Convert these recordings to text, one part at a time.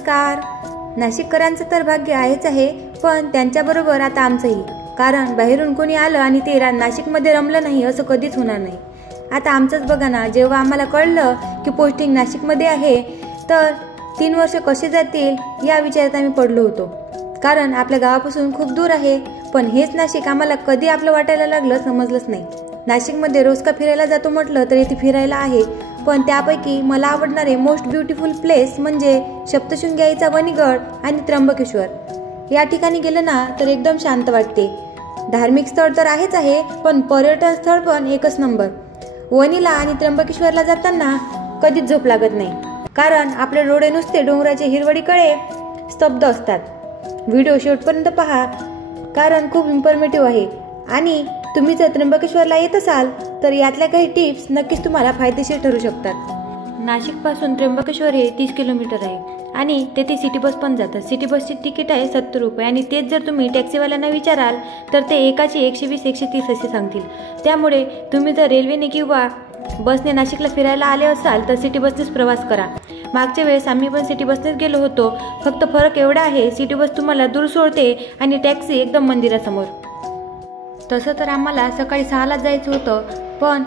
नमस्कार। नाशिककरांचं तर भाग्य आहेच आहे, पण त्यांच्याबरोबर आता आमचंही। कारण बाहेरून कोणी आलं आणि ते नाशिकमध्ये रमलं नाही असं कधीच होणार नाही। आता आमचंच बघा ना, जेव्हा आम्हाला कळलं की पोस्टिंग नाशिकमध्ये आहे तर 3 वर्ष कसे जातील या विचारात आम्ही पडलो होतो। कारण आपल्या गावापासून खूप दूर आहे, पण हेच नाशिक आम्हाला कधी आपलं वाटायला लागलं समजलंच नाही। नाशिकमध्ये रोज का फिरायला जातो म्हटलं तर इथे फिरायला आहे, पण त्यापैकी मला आवडणारे मोस्ट ब्युटिफुल प्लेस म्हणजे सप्तशृंगी आईचा वणीगड आणि त्र्यंबकेश्वर। या ठिकाणी गेलं ना तर एकदम शांत वाटते। धार्मिक स्थळ तर आहेच आहे, पण पर्यटन स्थळ पण एकच नंबर। वणीला आणि त्र्यंबकेश्वरला जाताना कधीच झोप लागत नाही, कारण आपले डोळे नुसते डोंगराचे हिरवळीकडे स्तब्ध असतात। व्हिडिओ शेवटपर्यंत पहा, कारण खूप इन्फॉर्मेटिव्ह आहे। आणि तुम्ही जर त्र्यंबकेश्वरला येत असाल तर यातल्या काही टिप्स नक्कीच तुम्हाला फायदेशीर ठरू शकतात। नाशिकपासून त्र्यंबकेश्वर हे 30 किलोमीटर आहे आणि तेथे सिटी बस पण जातात। सिटी बसची तिकीट आहे 70 रुपये आणि तेच जर तुम्ही टॅक्सीवाल्यांना विचाराल तर ते एकाची 120-130 असे सांगतील। त्यामुळे तुम्ही जर रेल्वेने किंवा बसने नाशिकला फिरायला आले असाल तर सिटी बसनेच प्रवास करा। मागच्या वेळेस आम्ही पण सिटी बसनेच गेलो होतो, फक्त फरक एवढा आहे सिटी बस तुम्हाला दूर सोडते आणि टॅक्सी एकदम मंदिरासमोर। तसं तर आम्हाला सकाळी 6ला जायचं होतं, पण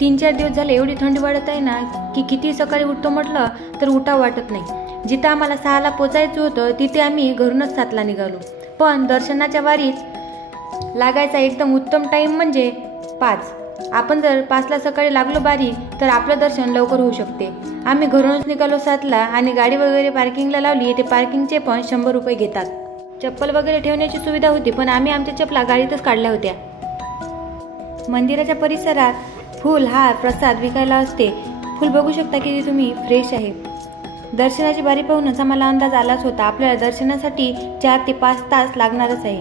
3-4 दिवस झाले एवढी थंडी वाढत आहे ना की किती सकाळी उठतो म्हटलं तर उठाव वाटत नाही। जिथं आम्हाला 6ला पोचायचं होतं तिथे आम्ही घरूनच 7ला निघालो, पण दर्शनाच्या वारीत लागायचा एकदम उत्तम टाईम म्हणजे 5। आपण जर 5ला सकाळी लागलो बारी तर आपलं दर्शन लवकर होऊ शकते। आम्ही घरूनच निघालो 7ला आणि गाडी वगैरे पार्किंगला लावली। ते पार्किंगचे पण 100 रुपये घेतात। चप्पल वगैरे ठेवण्याची सुविधा होती, पण आम्ही आमच्या चपला गाडीतच काढल्या होत्या। मंदिराच्या परिसरात फूल, हार, प्रसाद विकायला असते। फूल बघू शकता की तुम्ही फ्रेश आहे। दर्शनाची बारी पाहूनच आम्हाला अंदाज आलाच होता आपल्याला दर्शनासाठी 4 ते 5 तास लागणारच आहे।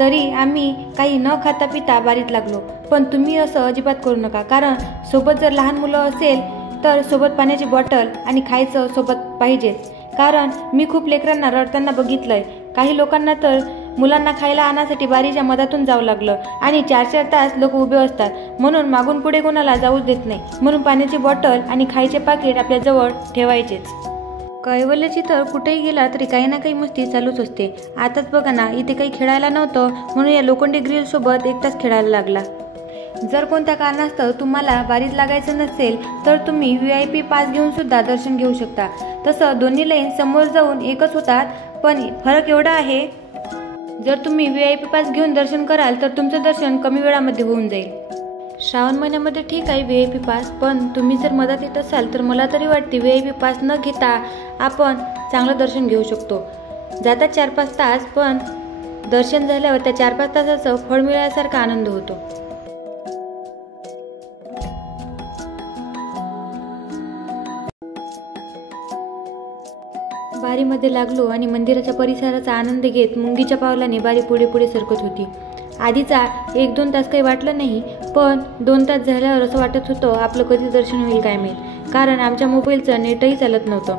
तरी आम्ही काही न खाता पिता बारीत लागलो, पण तुम्ही असं अजिबात करू नका, कारण सोबत जर लहान मुलं असेल तर सोबत पाण्याची बॉटल आणि खायचं सोबत पाहिजेच। कारण मी खूप लेकरांना रडताना बघितलंय। काही लोकांना तर मुलांना खायला आणण्यासाठी बारीच्या मधातून जावं लागलं आणि 4-4 तास लोक उभे असतात, म्हणून मागून पुढे कोणाला जाऊच देत नाही। म्हणून पाण्याची बॉटल आणि खायचे पाकिट आपल्या जवळ ठेवायचेच। कैवल्याची तर कुठेही गेला तरी काही ना काही मस्ती चालूच असते। आताच बघा ना, इथे काही खेळायला नव्हतं म्हणून या लोखंडी ग्रिल सोबत 1 तास खेळायला लागला। जर कोणत्या कारणास्तव तुम्हाला बारीत लागायचं नसेल तर तुम्ही VIP पास घेऊन सुद्धा दर्शन घेऊ शकता। तसं दोन्ही लाईन समोर जाऊन एकच होतात, पण फरक एवढा आहे, जर तुम्ही VIP पास घेऊन दर्शन कराल तर तुमचं दर्शन कमी वेळामध्ये होऊन जाईल। श्रावण महिन्यामध्ये ठीक आहे VIP पास, पण तुम्ही जर मधात येत असाल तर मला तरी वाटते VIP पास न घेता आपण चांगलं दर्शन घेऊ शकतो। जातात 4-5 तास, पण दर्शन झाल्यावर त्या 4-5 तासाचं फळ मिळाल्यासारखा आनंद होतो। बारीमध्ये लागलो आणि मंदिराच्या परिसराचा आनंद घेत मुंगीच्या पावलाने बारी पुढे पुढे सरकत होती। आधीचा 1-2 तास काही वाटलं नाही, पण 2 तास झाल्यावर असं वाटत होतं आपलं कधी दर्शन होईल काय माहीत, कारण आमच्या मोबाईलचं नेटही चालत नव्हतं।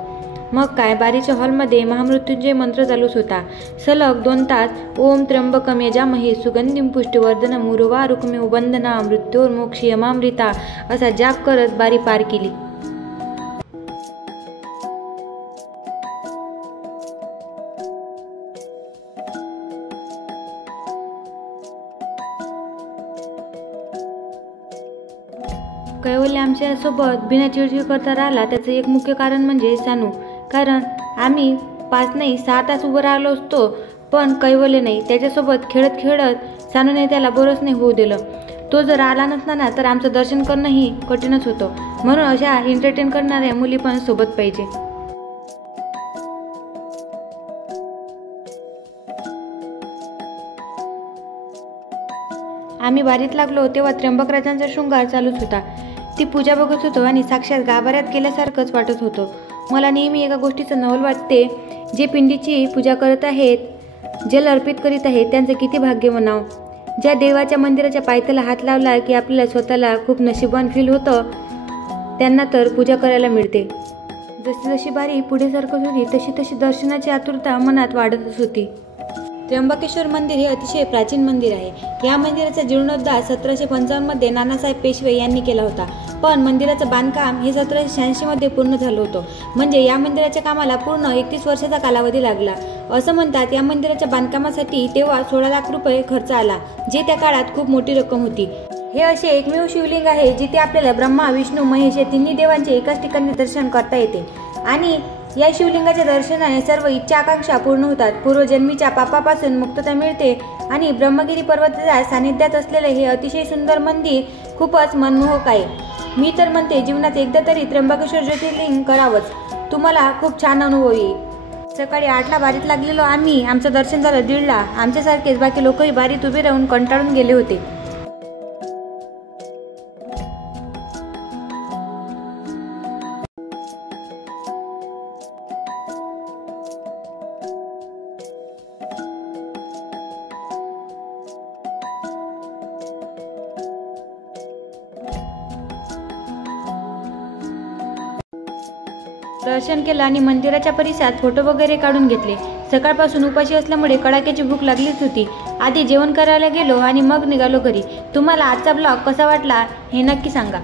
मग काय, बारीच्या हॉलमध्ये महामृत्युंजय मंत्र चालूच होता। सलग 2 तास ओम त्र्यंबकम यजामहे सुगंधिं पुष्टिवर्धनम् उर्वारुकमेव बंधना मृत्योर्मोक्षयमामृता असा जाप करत बारी पार केली। कैवल्य आमच्यासोबत बिना चिडचिड करता राहिला, त्याचं एक मुख्य कारण म्हणजे सानू। कारण आम्ही 5 नाही 6 तास उभं राहिलो असतो, पण कैवल्य नाही। त्याच्यासोबत खेळत खेळत सानूने त्याला बोरच नाही होऊ दिलं। तो जर आला नसला ना तर आमचं दर्शन करणंही कठीणच होतं, म्हणून अशा एंटरटेन करणाऱ्या मुली पण सोबत पाहिजे। आम्ही बारीत लागलो तेव्हा त्र्यंबकराजांचा शृंगार चालूच होता। ती पूजा बघत होतो आणि साक्षात गाभाऱ्यात गेल्यासारखंच वाटत होतं। मला नेहमी एका गोष्टीचं नवल वाटते, जे पिंडीची पूजा करत आहेत, जल अर्पित करीत आहेत, त्यांचं किती भाग्य म्हणावं। ज्या देवाच्या मंदिराच्या पायथ्याला हात लावला की आपल्याला स्वतःला खूप नशीबवान फील होतं, त्यांना तर पूजा करायला मिळते। जशी जशी बारी पुढे सरकत होती तशी तशी दर्शनाची आतुरता मनात वाढतच होती। त्र्यंबकेश्वर मंदिर हे अतिशय प्राचीन मंदिर आहे। या मंदिराचा जीर्णोद्धार 1755 मध्ये नानासाहेब पेशवे यांनी केला होता। पण मंदिराचं बांधकाम हे 1786 मध्ये पूर्ण झालं होतं. म्हणजे या मंदिराच्या कामाला पूर्ण 31 वर्षाचा कालावधी लागला. असं म्हणतात या मंदिराच्या बांधकामासाठी तेव्हा 16 लाख रुपये खर्च आला, जे त्या काळात खूप मोठी रक्कम होती. हे असे एकमेव शिवलिंग आहे जिथे आपल्याला ब्रह्मा, विष्णू, महेश या तिन्ही देवांचे एकाच ठिकाणी दर्शन करता येते. आणि या शिवलिंगाच्या दर्शनाने सर्व इच्छा आकांक्षा पूर्ण होतात. पूर्वजन्मीच्या पापापासून मुक्तता मिळते आणि ब्रह्मगिरी पर्वताच्या सानिध्यात असलेले हे अतिशय सुंदर मंदिर खूपच मनमोहक आहे. मी तर म्हणते जीवनात एकदा तरी त्र्यंबकेश्वर ज्योतिर्लिंग करावंच. तुम्हाला खूप छान अनुभव येईल. सकाळी 8ला बारीत लागलेलो आम्ही, आमचं दर्शन झालं 1:30ला. आमच्यासारखेच बाकी लोकही बारीत उभे राहून कंटाळून गेले होते. दर्शन केलं आणि मंदिराच्या परिसरात फोटो वगैरे काढून घेतले. सकाळपासून उपाशी असल्यामुळे कडाक्याची भूक लागलीच होती. आधी जेवण करायला गेलो आणि मग निघालो घरी. तुम्हाला आजचा ब्लॉग कसा वाटला हे नक्की सांगा.